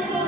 Thank you.